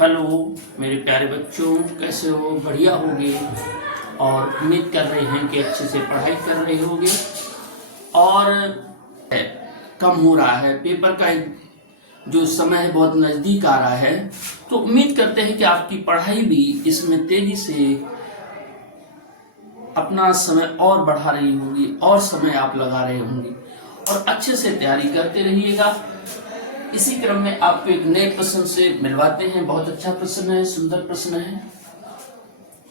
Hello मेरे प्यारे बच्चों, कैसे हो? बढ़िया होगे और उम्मीद कर रहे हैं कि अच्छे से पढ़ाई कर रहे होगे। और कम हो रहा है, पेपर का जो समय है बहुत नज़दीक आ रहा है, तो उम्मीद करते हैं कि आपकी पढ़ाई भी इसमें तेजी से अपना समय और बढ़ा रही होगी और समय आप लगा रहे होंगे और अच्छे से तैयारी करते रहिएगा। इसी क्रम में आपको एक नए प्रश्न से मिलवाते हैं। बहुत अच्छा प्रश्न है, सुंदर प्रश्न है।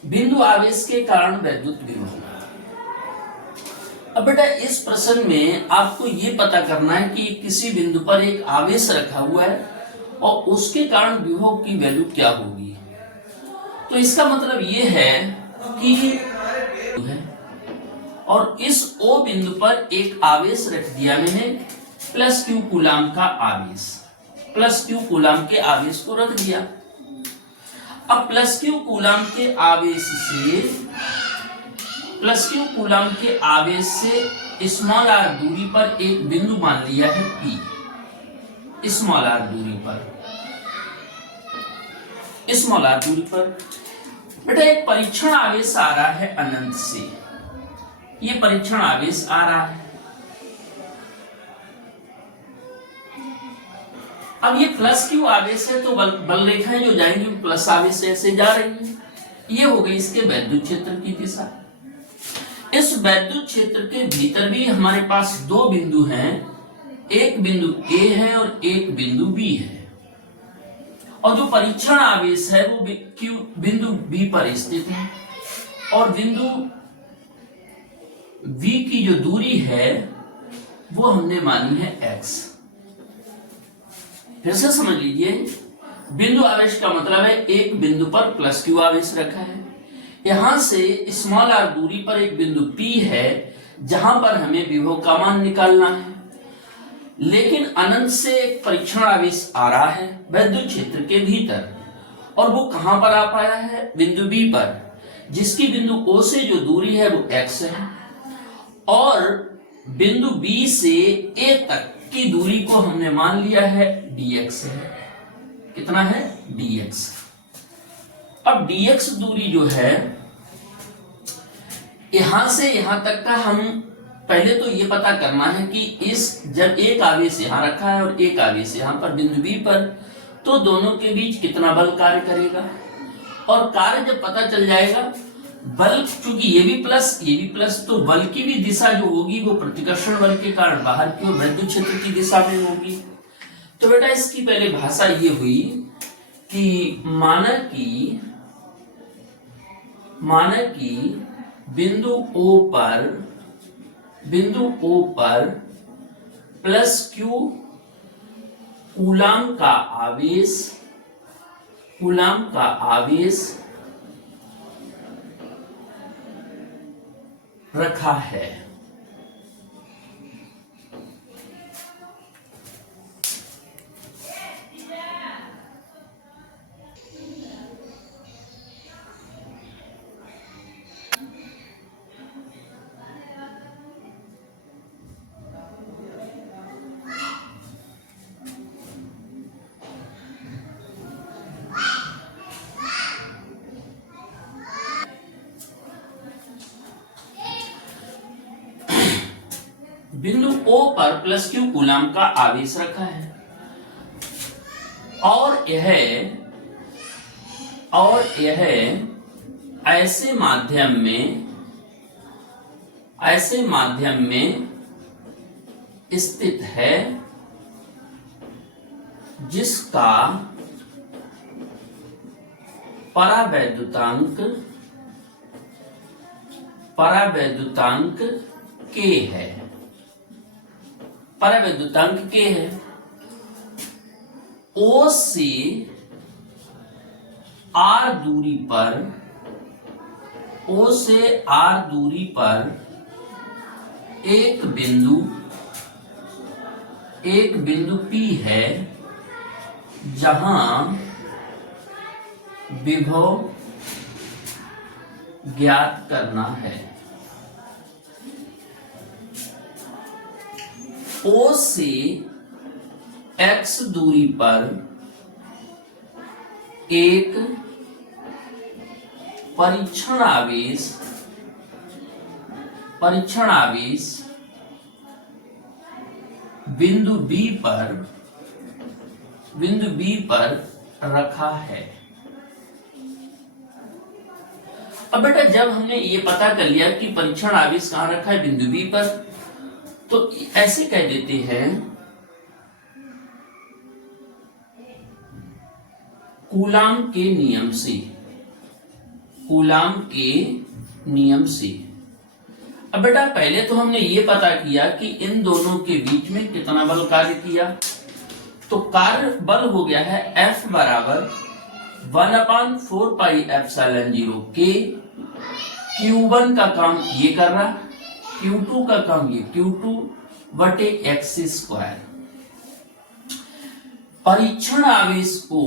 बिंदु आवेश के कारण वैद्युत विभव। अब बेटा इस प्रश्न में आपको ये पता करना है कि किसी बिंदु पर एक आवेश रखा हुआ है और उसके कारण विभव की वैल्यू क्या होगी। तो इसका मतलब ये है कि और इस O बिंदु पर एक आवेश रख दिया मैंने, प्लस Q कूलाम का आवेश, प्लस Q कूलाम के आवेश को रख दिया। अब प्लस Q कूलाम के आवेश से, प्लस Q कूलाम के आवेश से स्मॉल r दूरी पर एक बिंदु मान लिया है P, स्मॉल r दूरी पर, स्मॉल r दूरी पर बेटा एक परीक्षण आवेश आ रहा है अनंत से। ये परीक्षण आवेश आ रहा है। अब ये प्लस Q आवेश है तो बल रेखाएं जो जाएंगी प्लस आवेश से ऐसे जा रही है। ये हो गई इसके वैद्युत क्षेत्र की दिशा। इस वैद्युत क्षेत्र के भीतर भी हमारे पास दो बिंदु हैं, एक बिंदु A है और एक बिंदु B है। और जो परीक्षण आवेश है वो बिंदु B पर स्थित है और बिंदु V की जो दूरी है वो हमने मानी है x। फिर से समझ लीजिए, बिंदु आवेश का मतलब है एक बिंदु पर प्लस Q आवेश रखा है, यहां से स्मॉल r दूरी पर एक बिंदु P है जहां पर हमें विभव का मान निकालना है। लेकिन अनंत से एक परीक्षण आवेश आ रहा है वैद्युत क्षेत्र के भीतर और वो कहां पर आ पाया है? बिंदु B पर, जिसकी बिंदु O से जो दूरी है वो x है और बिंदु B से A तक की दूरी को हमने मान लिया है dx है। कितना है? dx। अब dx दूरी जो है यहां से यहां तक का, हम पहले तो ये पता करना है कि इस जब एक आवेश यहां रखा है और एक आवेश यहां पर बिंदु B पर, तो दोनों के बीच कितना बल कार्य करेगा। और कार्य जब पता चल जाएगा, बल चूंकि ये भी प्लस, तो बल की भी दिशा जो होगी वो प्रतिकर्षण बल के कारण बाहर की ओर वैद्युत क्षेत्र की दिशा में होगी। तो बेटा इसकी पहले भाषा ये हुई कि माना कि बिंदु O पर प्लस Q कूलाम का आवेश रखा है। बिंदु O पर प्लस Q कूलाम का आवेश रखा है और यह ऐसे माध्यम में स्थित है जिसका परावैद्युतांक K है। परावैद्युतांक K है। O से R दूरी पर एक बिंदु P है जहां विभव ज्ञात करना है। O से x दूरी पर एक परीक्षण आवेश बिंदु बी पर रखा है। अब बेटा जब हमने ये पता कर लिया कि परीक्षण आवेश कहां रखा है, बिंदु बी पर, तो ऐसे कह देते हैं कूलाम के नियम से। अब बेटा पहले तो हमने ये पता किया कि इन दोनों के बीच में कितना बल कार्य किया, तो कार्य बल हो गया है F बराबर 1/4 पाई एप्सिलॉन 0 के। Q1 का काम ये कर रहा, Q2 का काम ये, Q2 बटे x स्क्वायर। परीक्षण आवेश को,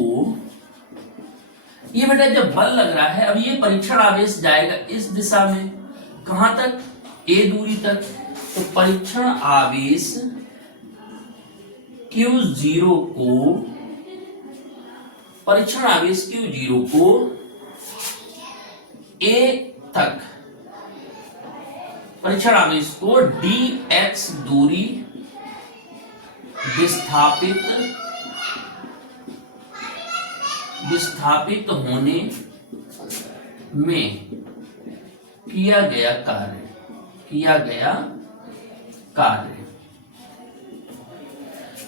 ये बेटा जब बल लग रहा है, अब ये परीक्षण आवेश जाएगा इस दिशा में, कहां तक, a दूरी तक। तो परीक्षण आवेश Q0 को a तक, परीक्षण आवेश को dx दूरी विस्थापित होने में किया गया कार्य।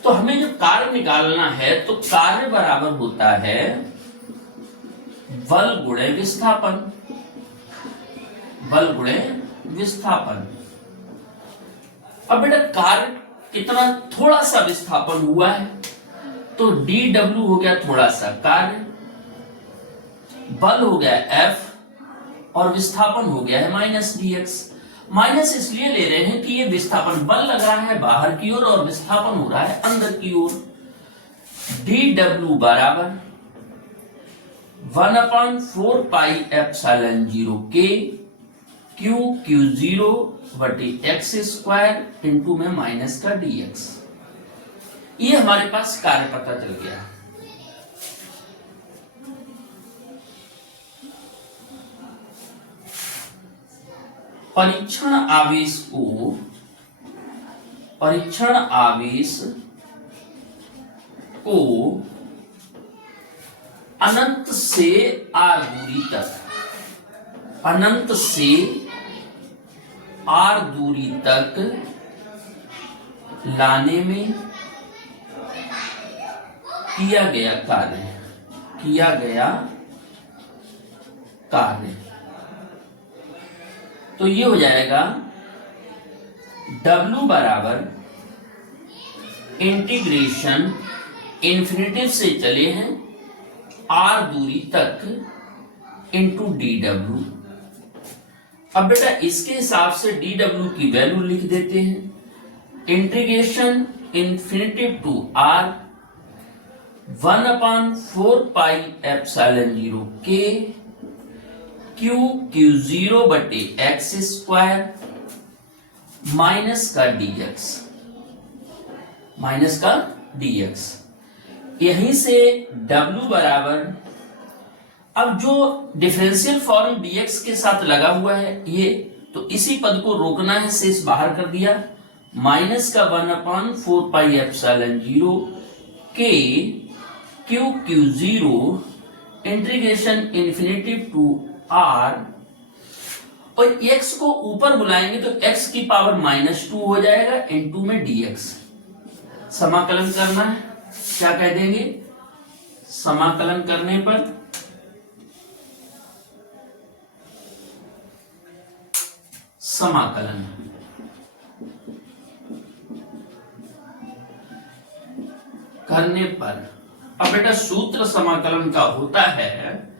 तो हमें जो कार्य निकालना है, तो कार्य बराबर होता है बल गुणे विस्थापन। अब बेटा कार्य कितना, थोड़ा सा विस्थापन हुआ है, तो dw हो गया थोड़ा सा कार्य, बल हो गया F और विस्थापन हो गया है माइनस dx। माइनस इसलिए ले रहे हैं कि ये विस्थापन, बल लग रहा है बाहर की ओर और विस्थापन हो रहा है अंदर की ओर। dw बराबर 1/4 पाई एप्सिलॉन 0 के Q0 बटे x स्क्वायर इंटू में माइनस का dx। ये हमारे पास कार्य पता चल गया। परीक्षण आवेश को अनंत से r दूरी तक लाने में किया गया कार्य। तो ये हो जाएगा W बराबर इंटीग्रेशन, इन्फिनिटिव से चले हैं r दूरी तक इंटू dw। अब बेटा इसके हिसाब से dw की वैल्यू लिख देते हैं, integration infinitive to r 1/4 pi epsilon 0 के Q0 बटे x स्क्वायर माइनस का dx। यहीं से W बराबर, अब जो डिफरेंशियल फॉर्म dx के साथ लगा हुआ है ये, तो इसी पद को रोकना है, शेष बाहर कर दिया, माइनस का 1/4 पाई एप्सिलॉन 0 के Q0 integration infinitive to r, और x को ऊपर बुलाएंगे तो x की पावर -2 हो जाएगा इनटू में dx। समाकलन करना है, क्या कह देंगे, समाकलन करने पर समाकलन करने पर, अब बेटा सूत्र समाकलन का होता है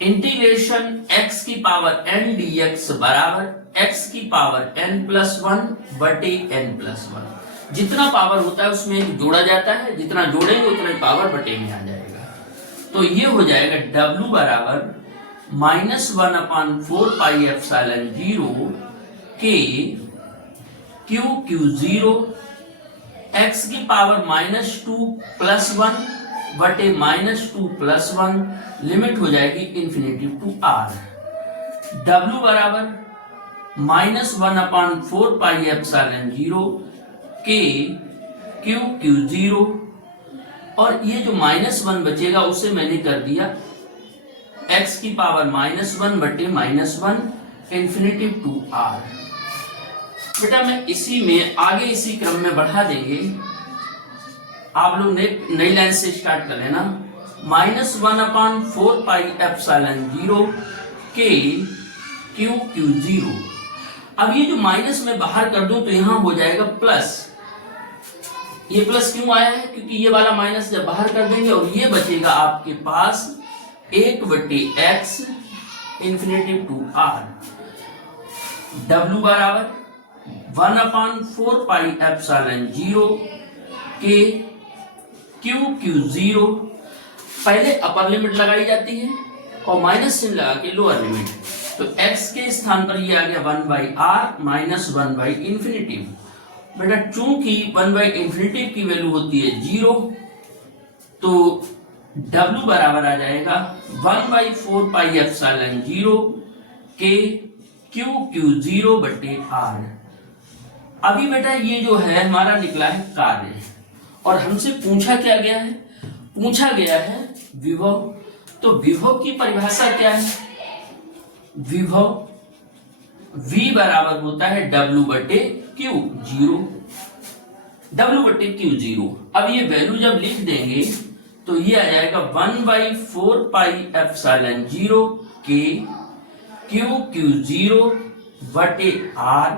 इंटीग्रेशन x की पावर n dx बराबर x की पावर n+1 बटे n+1। जितना पावर होता है उसमें एक जोड़ा जाता है, जितना जोड़ेंगे उतना पावर बटे में आ जाएगा। तो ये हो जाएगा W बराबर -1/4 पाई एप्सिलॉन 0 के Q0 x की पावर -2 + 1 बटे -2 + 1 लिमिट हो जाएगी इंफिनिटी टू r। w बराबर -1/4 pi epsilon 0 k q q0, और ये जो -1 बचेगा उसे मैंने कर दिया x की पावर -1 बटे -1 इंफिनिटी टू r। बेटा मैं इसी में आगे इसी क्रम में बढ़ा देंगे, आप लोग नई लाइन से स्टार्ट कर लेना। -1/4 pi epsilon 0 k q q0। अब ये जो माइनस में बाहर कर दूं तो यहां हो जाएगा प्लस। ये प्लस क्यों आया है? क्योंकि ये वाला माइनस जब बाहर कर देंगे और ये बचेगा आपके पास 1/x infinity to r। w बराबर 1/4 pi epsilon 0 k q q0। पहले अपर लिमिट लगाई जाती है और माइनस चिन्ह लगा के लोअर लिमिट, तो x के स्थान पर ये आ गया 1/r माइनस 1/इंफिनिटी। बेटा चूंकि 1/इंफिनिटी की वैल्यू होती है 0, तो w बराबर आ जाएगा 1/4 pi epsilon 0 k q q0 बटे r। अभी बेटा ये जो है हमारा निकला है कार्य, और हमसे पूछा क्या गया है? पूछा गया है विभव। तो विभव की परिभाषा क्या है? विभव v बराबर होता है w बटे q 0, w बटे q 0। अब ये वैल्यू जब लिख देंगे तो ये आ जाएगा 1/4 pi epsilon 0 k q q0 बटे r।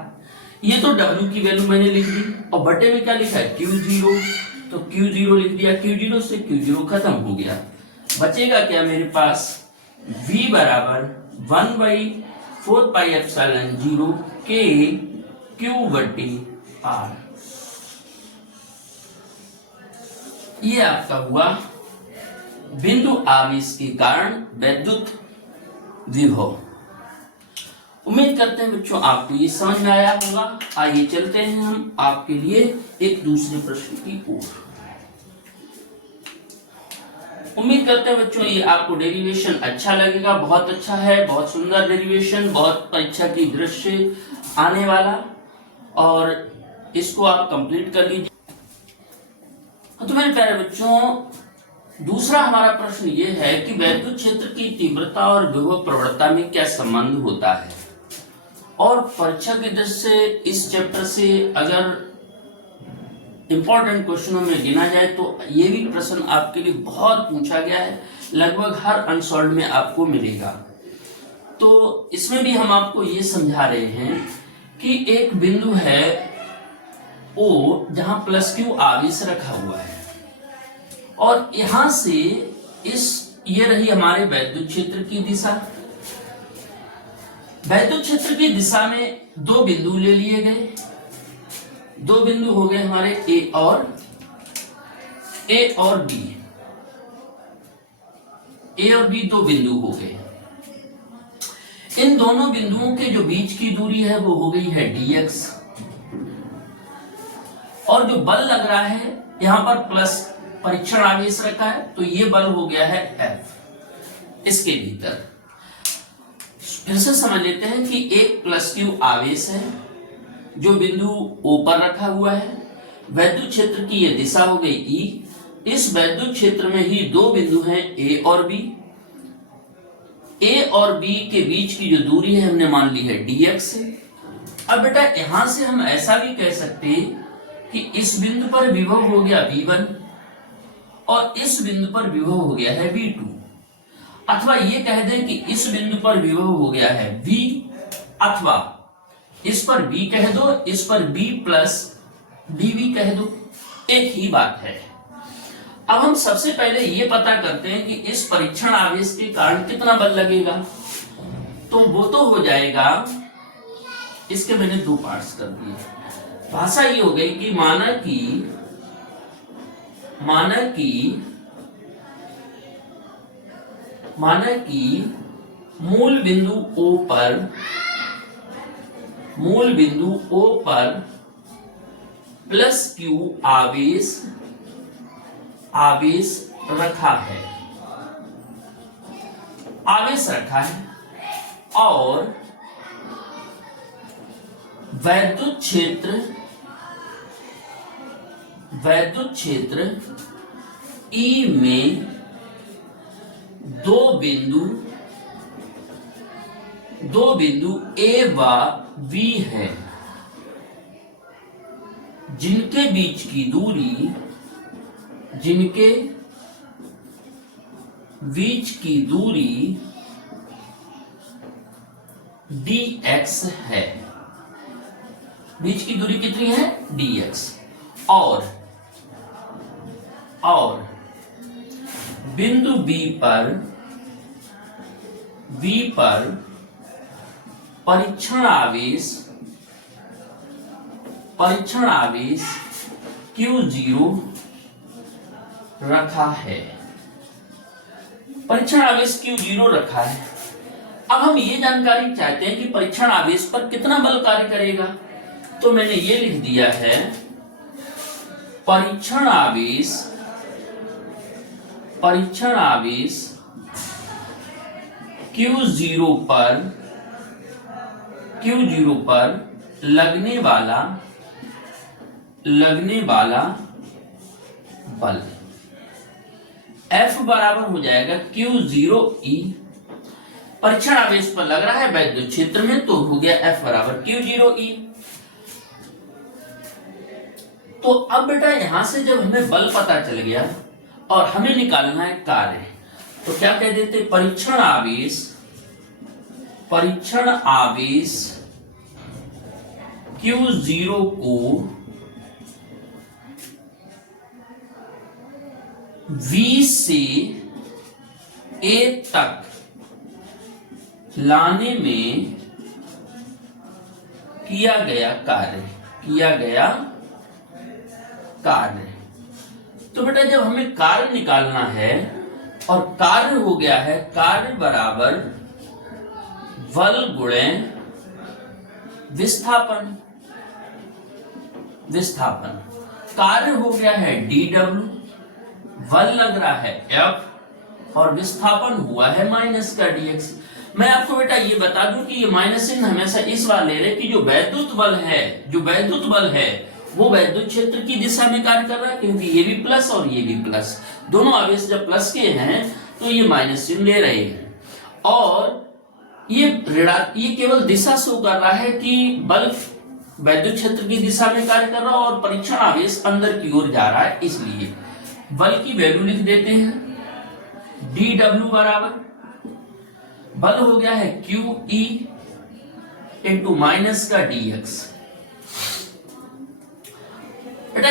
ये तो w की वैल्यू मैंने लिख दी, और बटे में क्या लिखा है q0, तो q0 लिख दिया। q0 से q0 खत्म हो गया, बचेगा क्या मेरे पास? v बराबर 1/4 पाई एप्सिलॉन 0 k q बटे r। ये आपका हुआ बिंदु आवेश के कारण वैद्युत विभव। उम्मीद करते हैं बच्चों आपको ये समझ में आया होगा। आइए चलते हैं हम आपके लिए एक दूसरे प्रश्न की ओर। उम्मीद करते हैं बच्चों ये आपको डेरिवेशन अच्छा लगेगा। बहुत अच्छा है, बहुत सुंदर डेरिवेशन, बहुत परीक्षा की दृश्य आने वाला, और इसको आप कंप्लीट कर लीजिए। तो मेरे प्यारे बच्चों, दूसरा हमारा प्रश्न ये है कि वैद्युत क्षेत्र की तीव्रता और विभव प्रवणता में क्या संबंध होता है। और परीक्षा की दृष्टि से इस चैप्टर से अगर इंपॉर्टेंट क्वेश्चनों में गिना जाए तो ये भी प्रश्न आपके लिए बहुत पूछा गया है, लगभग हर अनसॉल्व में आपको मिलेगा। तो इसमें भी हम आपको ये समझा रहे हैं कि एक बिंदु है O जहां +q आवेश रखा हुआ है, और यहां से ये रही हमारे वैद्युत क्षेत्र की दिशा। वैद्युत क्षेत्र की दिशा में दो बिंदु ले लिए गए, दो बिंदु हो गए हमारे A और B। A और B दो बिंदु हो गए। इन दोनों बिंदुओं के जो बीच की दूरी है वो हो गई है dx, और जो बल लग रहा है यहां पर प्लस परीक्षण आवेश रखा है, तो ये बल हो गया है F इसके भीतर। फिर से समझ लेते हैं कि एक +q आवेश है जो बिंदु O पर रखा हुआ है। वैद्युत क्षेत्र की ये दिशा हो गई E। इस वैद्युत क्षेत्र में ही दो बिंदु हैं A और B। A और B के बीच की जो दूरी है हमने मान ली है dx। अब बेटा यहां से हम ऐसा भी कह सकते हैं कि इस बिंदु पर विभव हो गया V1 और इस बिंदु पर विभव हो गया है V2, अथवा ये कह दें कि इस बिंदु पर विभव हो गया है V, अथवा इस पर B कह दो, इस पर B प्लस dV कह दो, एक ही बात है। अब हम सबसे पहले ये पता करते हैं कि इस परीक्षण आवेश के कारण कितना बल लगेगा। तो वो तो हो जाएगा, इसके मैंने दो पार्ट्स कर दिए। भाषा ये हो गई कि माना कि मूल बिंदु O पर प्लस क्यू आवेश रखा है, आवेश रखा है और वैद्युत क्षेत्र ई में दो बिंदु ए व बी है, जिनके बीच की दूरी dx है। बीच की दूरी कितनी है? dx। और बिंदु B पर परीक्षण आवेश Q0 रखा है। परीक्षण आवेश Q0 रखा है। अब हम ये जानकारी चाहते हैं कि परीक्षण आवेश पर कितना बल कार्य करेगा, तो मैंने ये लिख दिया है परीक्षण आवेश Q0 पर लगने वाला बल F बराबर हो जाएगा Q0E। परीक्षण आवेश पर लग रहा है वैद्युत क्षेत्र में, तो हो गया F बराबर Q0E। तो अब बेटा यहां से जब हमें बल पता चल गया और हमें निकालना है कार्य, तो क्या कह देते? परीक्षण आवेश Q0 को V से A तक लाने में किया गया कार्य। तो बेटा जब हमें कार्य निकालना है और कार्य हो गया है, कार्य बराबर बल गुणे विस्थापन। कार्य हो गया है dw, बल लग रहा है F और विस्थापन हुआ है माइनस का dx। मैं आपको बेटा ये बता दूं कि ये माइनस चिन्ह हमेशा इस बार ले रहे कि जो वैद्युत बल है वो वैद्युत क्षेत्र की दिशा में कार्य कर रहा है, क्योंकि ये भी प्लस और ये भी प्लस, दोनों आवेश जब प्लस के हैं तो ये माइनस चिन्ह ले रहे हैं। और ये केवल दिशा शो कर रहा है कि बल वैद्युत क्षेत्र की दिशा में कार्य कर रहा है और परीक्षण आवेश अंदर की ओर जा रहा है, इसलिए बल की वैल्यू लिख देते हैं। dw बराबर बल हो गया है QE इंटू माइनस का dx। बेटा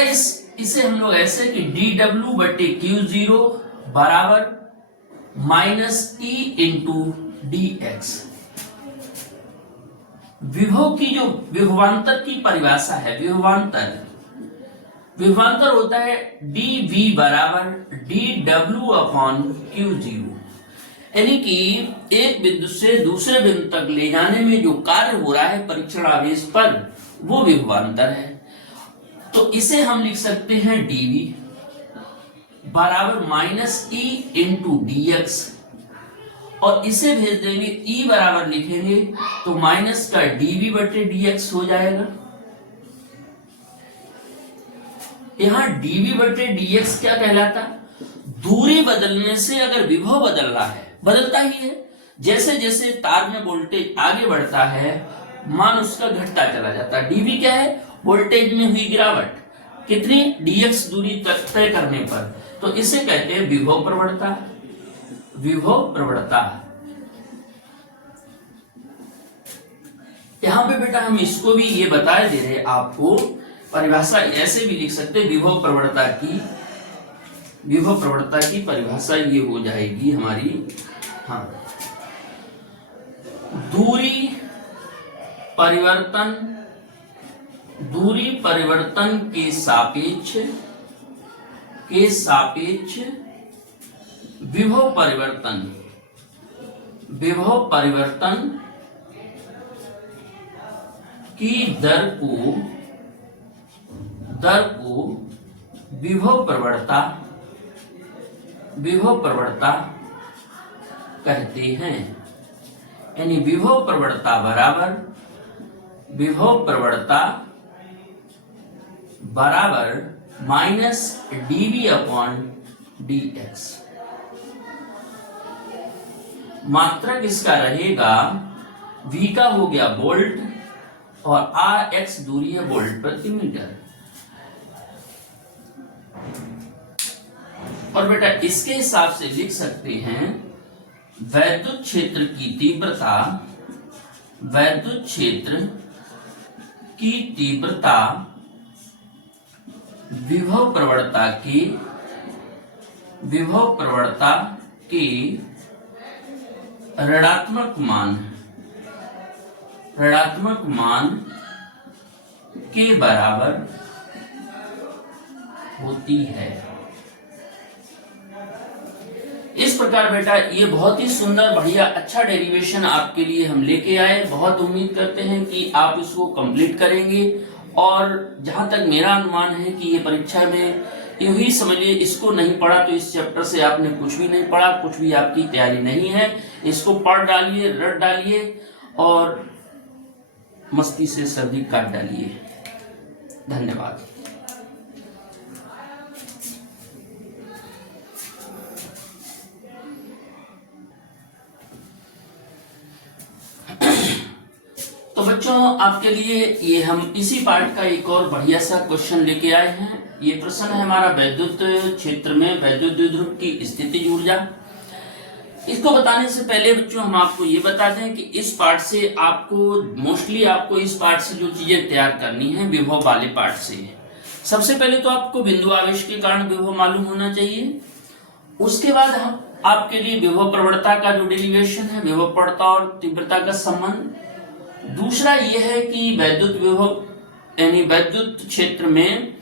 इसे हम लोग ऐसे कि dw बटे Q0 बराबर माइनस E इंटू dx। विभव की जो विभवांतर की परिभाषा है, विभवांतर होता है dv बराबर dw अपॉन Q0, यानी कि एक बिंदु से दूसरे बिंदु तक ले जाने में जो कार्य हो रहा है परीक्षण आवेश पर, वो विभवांतर है। तो इसे हम लिख सकते हैं dv बराबर माइनस E इंटू dx, और इसे भेज देंगे E बराबर लिखेंगे तो माइनस का dv बटे dx हो जाएगा। यहां dv बटे dx क्या कहलाता? दूरी बदलने से अगर विभव बदल रहा है, बदलता ही है, जैसे जैसे तार में वोल्टेज आगे बढ़ता है मान उसका घटता चला जाता है। dv क्या है? वोल्टेज में हुई गिरावट, कितनी? dx दूरी तक तय करने पर, तो इसे कहते हैं विभव प्रवणता। यहां पे बेटा हम इसको भी ये बता दे रहे आपको, परिभाषा ऐसे भी लिख सकते हैं, विभव प्रवणता की परिभाषा ये हो जाएगी हमारी, हाँ, दूरी परिवर्तन के सापेक्ष विभव परिवर्तन की दर दर को विभव प्रवणता कहते हैं। यानी विभव प्रवणता बराबर माइनस dv अपॉन dx। मात्रक इसका रहेगा v का हो गया वोल्ट और rx दूरी है वोल्ट प्रति मीटर। और बेटा इसके हिसाब से लिख सकते हैं वैद्युत क्षेत्र की तीव्रता विभव प्रवणता के ऋणात्मक मान के बराबर होती है। इस प्रकार बेटा ये बहुत ही सुंदर बढ़िया अच्छा डेरिवेशन आपके लिए हम लेके आए। बहुत उम्मीद करते हैं कि आप इसको कंप्लीट करेंगे और जहां तक मेरा अनुमान है कि ये परीक्षा में यूं ही समझिए, इसको नहीं पढ़ा तो इस चैप्टर से आपने कुछ भी नहीं पढ़ा, कुछ भी आपकी तैयारी नहीं है। इसको पढ़ डालिए, रट डालिए और मस्ती से सर्दी काट डालिए। धन्यवाद। तो बच्चों आपके लिए ये हम इसी पार्ट का एक और बढ़िया सा क्वेश्चन लेके आए हैं। ये प्रश्न है हमारा वैद्युत क्षेत्र में वैद्युत द्विध्रुव की स्थितिज ऊर्जा। इसको बताने से पहले बच्चों हम आपको ये बता दें कि इस पार्ट से आपको मोस्टली इस पार्ट से जो चीजें तैयार करनी है विभव वाले पार्ट से। सबसे पहले तो आपको बिंदु आवेश के कारण विभव मालूम होना चाहिए। उसके बाद हम आपके लिए विभव प्रवणता का जो डेरिवेशन है, विभव प्रवणता और तीव्रता का संबंध। दूसरा यह है कि वैद्युत विभव यानी वैद्युत क्षेत्र में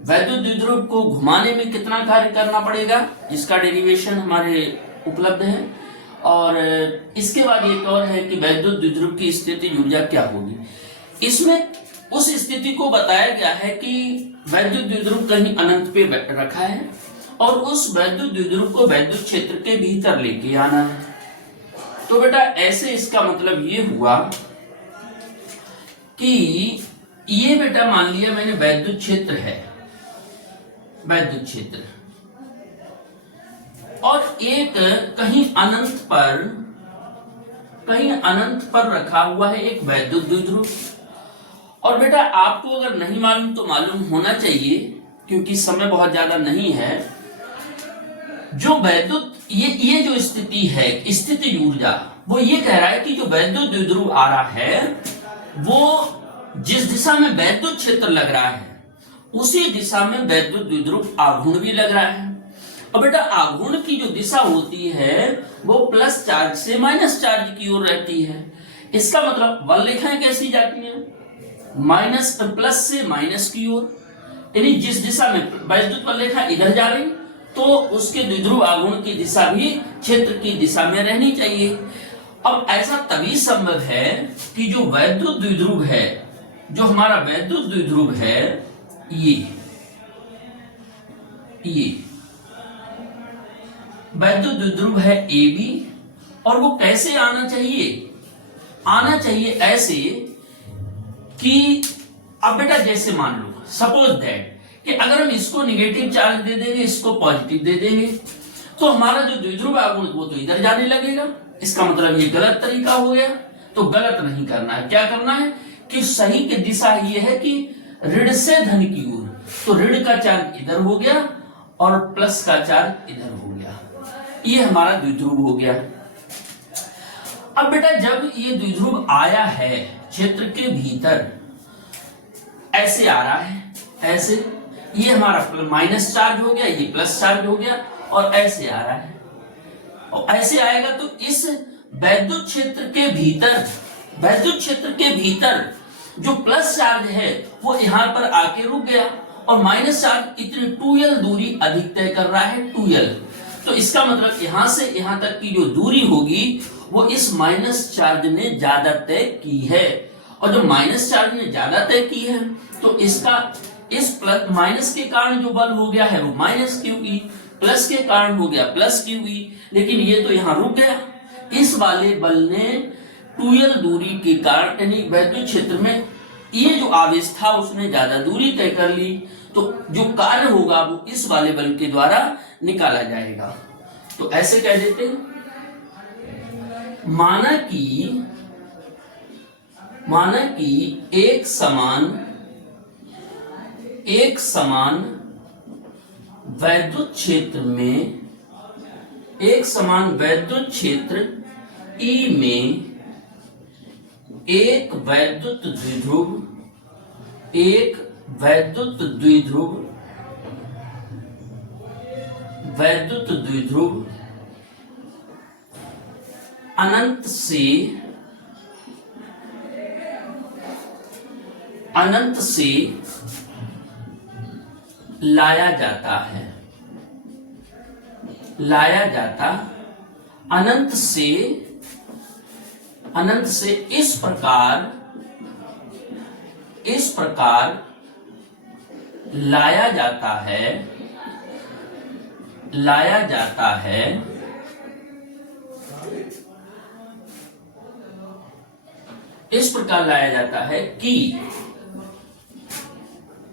वैद्युत द्विध्रुव को घुमाने में कितना कार्य करना पड़ेगा, जिसका डेरिवेशन हमारे उपलब्ध है। और इसके बाद एक और है कि वैद्युत द्विध्रुव की स्थितिज ऊर्जा क्या होगी। इसमें उस स्थिति को बताया गया है कि वैद्युत द्विध्रुव कहीं अनंत पे रखा है और उस वैद्युत द्विध्रुव को वैद्युत क्षेत्र के भीतर लेके आना है। तो बेटा ऐसे इसका मतलब ये हुआ कि ये बेटा मान लिया मैंने वैद्युत क्षेत्र है, वैद्युत क्षेत्र, और एक कहीं अनंत पर रखा हुआ है एक वैद्युत द्विध्रुव। और बेटा आपको अगर नहीं मालूम तो मालूम होना चाहिए क्योंकि समय बहुत ज्यादा नहीं है। जो वैद्युत ये जो स्थिति है स्थितिज ऊर्जा, वो ये कह रहा है कि जो वैद्युत द्विध्रुव आ रहा है वो जिस दिशा में वैद्युत क्षेत्र लग रहा है उसी दिशा में वैद्युत द्विध्रुव आघूर्ण भी लग रहा है। और बेटा आघूर्ण की जो दिशा होती है वो प्लस चार्ज से माइनस चार्ज की ओर रहती है। इसका मतलब बल रेखाएं कैसी जाती हैं, प्लस से माइनस की ओर। यानी जिस दिशा में वैद्युत बल रेखा इधर जा रही तो उसके द्विध्रुव आघूर्ण की दिशा भी क्षेत्र की दिशा में रहनी चाहिए। अब ऐसा तभी संभव है कि जो वैद्युत द्विध्रुव है, जो हमारा वैद्युत द्विध्रुव है ये वैद्युत द्विध्रुव है AB, और वो कैसे आना चाहिए ऐसे कि अब बेटा जैसे मान लो सपोज दैट कि अगर हम इसको निगेटिव चार्ज दे देंगे, इसको पॉजिटिव दे देंगे, तो हमारा जो द्विध्रुव आघूर्ण वो तो इधर जाने लगेगा। इसका मतलब ये गलत तरीका हो गया। तो गलत नहीं करना है, क्या करना है कि सही की दिशा ये है कि ऋण से धन की ओर। तो ऋण का चार्ज इधर हो गया और प्लस का चार्ज इधर हो गया, ये हमारा द्विध्रुव हो गया। अब बेटा जब ये द्विध्रुव आया है क्षेत्र के भीतर, ऐसे आ रहा है, ऐसे, ये हमारा माइनस चार्ज हो गया, ये प्लस चार्ज हो गया, और ऐसे आ रहा है। और ऐसे आएगा तो इस वैद्युत क्षेत्र के भीतर जो प्लस चार्ज है वो यहां पर आके रुक गया और माइनस चार्ज इतनी 2l दूरी अधिक तय कर रहा है, 2l। तो इसका मतलब यहां से यहां तक की जो दूरी होगी वो इस माइनस चार्ज ने ज्यादा तय की है। और जो माइनस चार्ज ने ज्यादा तय की है तो इसका इस प्लस माइनस के कारण जो बल हो गया है वो माइनस क्यू ई, प्लस के कारण हो गया प्लस क्यू ई, लेकिन ये तो यहां रुक गया। इस वाले बल ने 2l दूरी के कारण यानी वैद्युत क्षेत्र में ये जो आवेश था उसने ज्यादा दूरी तय कर ली, तो जो कार्य होगा वो इस वाले बल के द्वारा निकाला जाएगा। तो ऐसे कह देते हैं, माना कि एक समान वैद्युत क्षेत्र में, एक समान वैद्युत क्षेत्र E में एक वैद्युत द्विध्रुव अनंत से लाया जाता अनंत से इस प्रकार लाया जाता है इस प्रकार लाया जाता है कि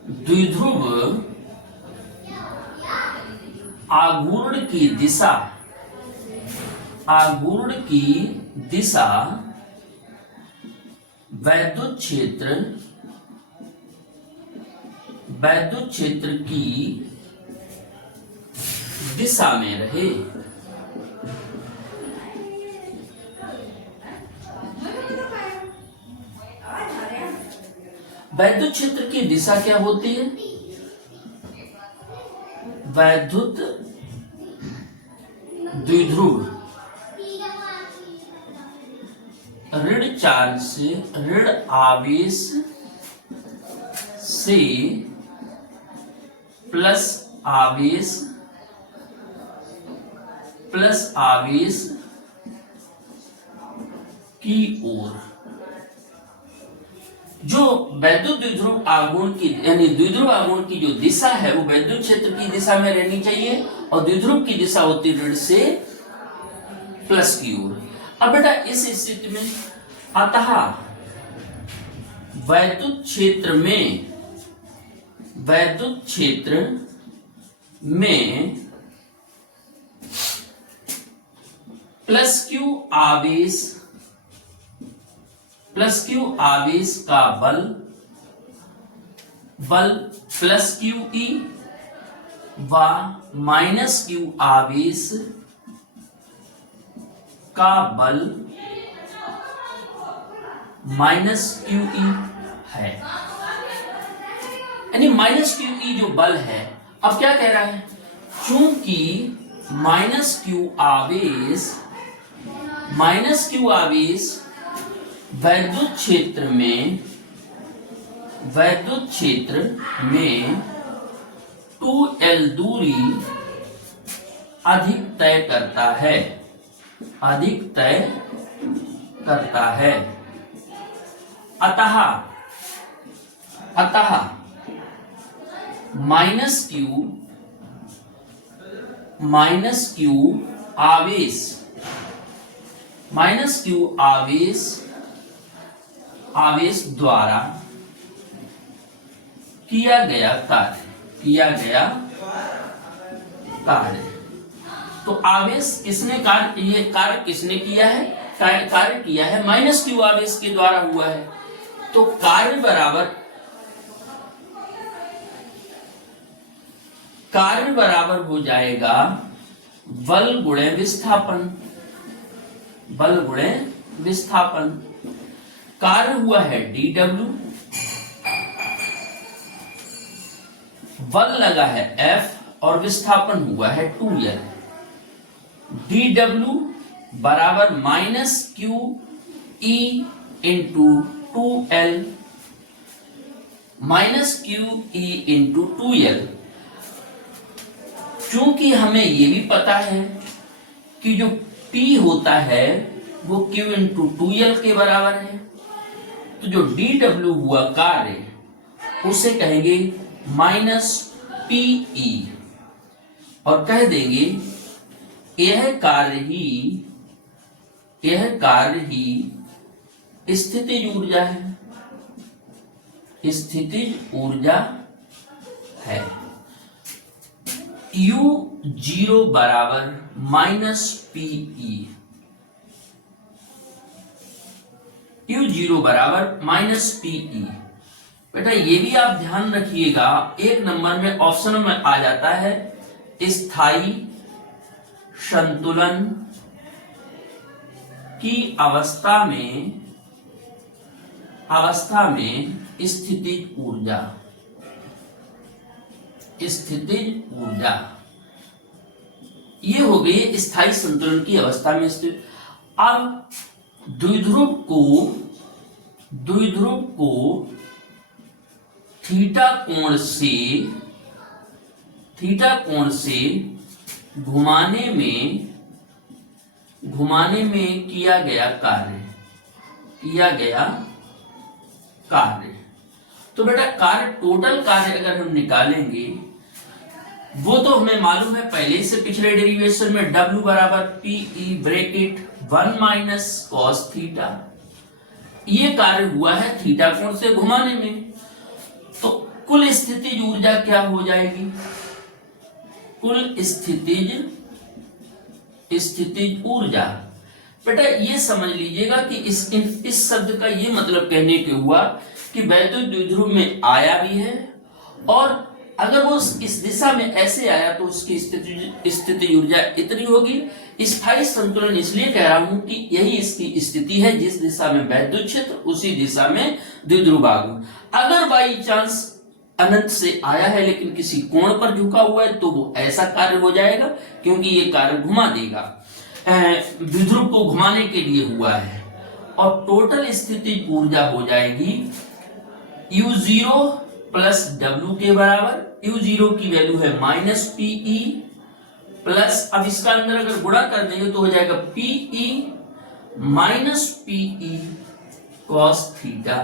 द्विध्रुव आघूर्ण की दिशा वैद्युत क्षेत्र की दिशा में रहे। वैद्युत क्षेत्र की दिशा क्या होती है? वैद्युत द्विध्रुव ऋण चार्ज से, ऋण आवेश से प्लस आवेश की ओर, जो वैद्युत द्विध्रुव आघूर्ण की यानी द्विध्रुव आघूर्ण की जो दिशा है वो वैद्युत क्षेत्र की दिशा में रहनी चाहिए, और द्विध्रुव की दिशा होती है ऋण से प्लस की ओर। अब बेटा इस स्थिति में अतः वैद्युत क्षेत्र में प्लस क्यू आवेश का बल प्लस क्यू ई व माइनस क्यू आवेश का बल माइनस क्यू ई है। यानी माइनस क्यू ई जो बल है, अब क्या कह रहा है, चूंकि माइनस क्यू आवेश वैद्युत क्षेत्र में 2l दूरी अधिक तय करता है। अतः माइनस क्यू आवेश द्वारा किया गया कार्य। तो आवेश कार्य किसने किया है? कार्य किया है माइनस क्यू आवेश के द्वारा हुआ है। तो कार्य बराबर हो जाएगा बल गुणे विस्थापन। कार्य हुआ है dw, बल लगा है F और विस्थापन हुआ है 2l। dw बराबर minus Q E into 2l, चूंकि हमें ये भी पता है कि जो P होता है वो Q इंटू 2l के बराबर है, तो जो dw हुआ कार्य उसे कहेंगे माइनस पीई, और कह देंगे यह कार्य ही स्थितिज ऊर्जा है, स्थितिज ऊर्जा है। U0 बराबर माइनस पीई, U0 बराबर माइनस पीई। बेटा ये भी आप ध्यान रखिएगा, एक नंबर में ऑप्शन में आ जाता है स्थायी संतुलन की अवस्था में स्थितिज ऊर्जा, ये हो गई स्थायी संतुलन की अवस्था में स्थित। अब द्विध्रुव को थीटा कोण से घुमाने में किया गया कार्य। तो बेटा टोटल कार्य अगर हम निकालेंगे, वो तो हमें मालूम है पहले से पिछले डेरिवेशन में, W बराबर PE bracket 1 minus cos theta. ये कार्य हुआ है थीटा कोण से घुमाने में, तो कुल स्थितिज ऊर्जा क्या हो जाएगी? कुल स्थितिज ऊर्जा, बेटा ये समझ लीजिएगा कि इस शब्द का ये मतलब कहने के हुआ कि वैद्युत द्विध्रुव में आया भी है, और अगर वो इस दिशा में ऐसे आया तो उसकी स्थितिज ऊर्जा इतनी होगी। स्थायी संतुलन इसलिए कह रहा हूं कि यही इसकी स्थिति है, जिस दिशा में वैद्युत क्षेत्र उसी दिशा में द्विध्रुव आघूर्ण। अगर बाई चांस अनंत से आया है लेकिन किसी कोण पर झुका हुआ है, तो वो ऐसा कार्य हो जाएगा, क्योंकि ये कार्य घुमा देगा, द्विध्रुव को घुमाने के लिए हुआ है। और टोटल स्थितिज ऊर्जा हो जाएगी U0 प्लस W के बराबर। U0 की वैल्यू है माइनस पीई प्लस, अब इसका अंदर अगर गुणा कर देंगे तो हो जाएगा PE minus PE cos theta,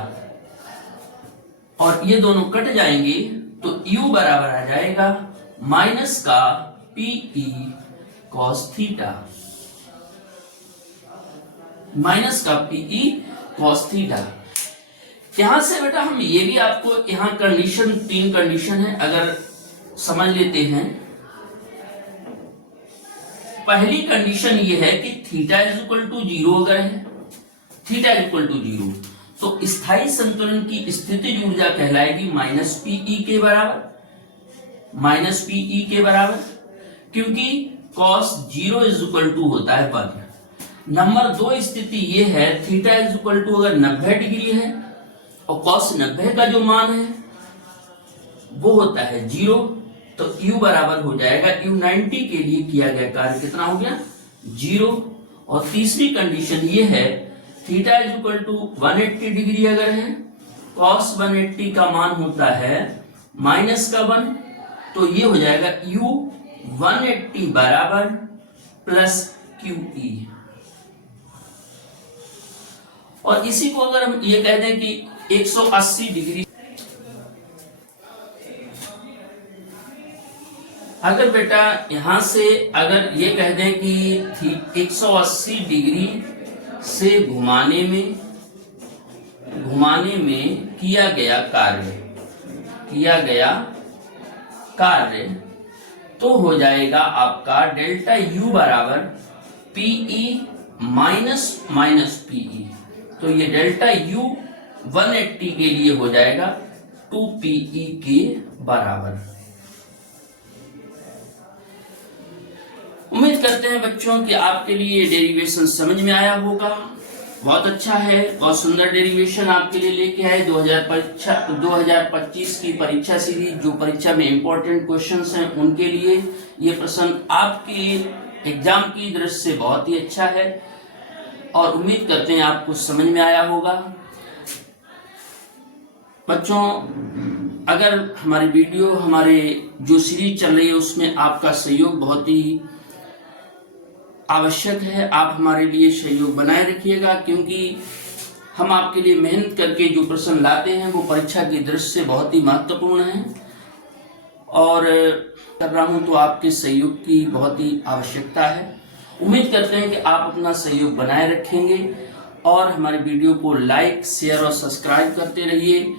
और ये दोनों कट जाएंगे तो U बराबर आ जाएगा माइनस का पीई कॉस थीटा, माइनस का पीई कॉस थीटा। यहां से बेटा हम ये भी आपको यहां कंडीशन, 3 कंडीशन है, अगर समझ लेते हैं। पहली कंडीशन ये है कि थीटा इज इक्वल टू 0 अगर है, थीटा इज इक्वल टू 0, तो स्थायी संतुलन की स्थितिज ऊर्जा कहलाएगी माइनस पीई के बराबर, क्योंकि cos 0 इज इक्वल टू होता है 1। नंबर 2 स्थिति ये है, थीटा इज इक्वल टू अगर 90 डिग्री है और cos 90 का जो मान है वो होता है 0, तो U बराबर हो जाएगा U 90 के लिए किया गया कार्य कितना हो गया? 0। और तीसरी कंडीशन ये है, theta is equal to 180 degree अगर है, cos 180 का मान होता है माइनस का 1, तो ये हो जाएगा U 180 बराबर प्लस QE। और इसी को अगर हम ये कह दें कि 180 डिग्री, अगर बेटा यहां से अगर ये कह दें कि 180 डिग्री से घुमाने में किया गया कार्य, तो हो जाएगा आपका डेल्टा U बराबर पीई माइनस पीई, तो ये डेल्टा U 180 के लिए हो जाएगा 2PE के बराबर। उम्मीद करते हैं बच्चों कि आपके लिए ये डेरिवेशन समझ में आया होगा। बहुत अच्छा है, बहुत सुंदर डेरिवेशन आपके लिए लेके आए। 2025 की परीक्षा सीरीज, जो परीक्षा में इंपॉर्टेंट क्वेश्चंस हैं उनके लिए ये प्रश्न आपके एग्जाम की दृष्टि से बहुत ही अच्छा है, और उम्मीद करते हैं आपको समझ में आया होगा। बच्चों, अगर हमारी वीडियो, हमारे जो सीरीज चल रही है उसमें आपका सहयोग बहुत ही आवश्यक है। आप हमारे लिए सहयोग बनाए रखिएगा, क्योंकि हम आपके लिए मेहनत करके जो प्रश्न लाते हैं वो परीक्षा की दृष्टि से बहुत ही महत्वपूर्ण है, और कर रहा हूं तो आपके सहयोग की बहुत ही आवश्यकता है। उम्मीद करते हैं कि आप अपना सहयोग बनाए रखेंगे और हमारे वीडियो को लाइक, शेयर और सब्सक्राइब करते रहिए।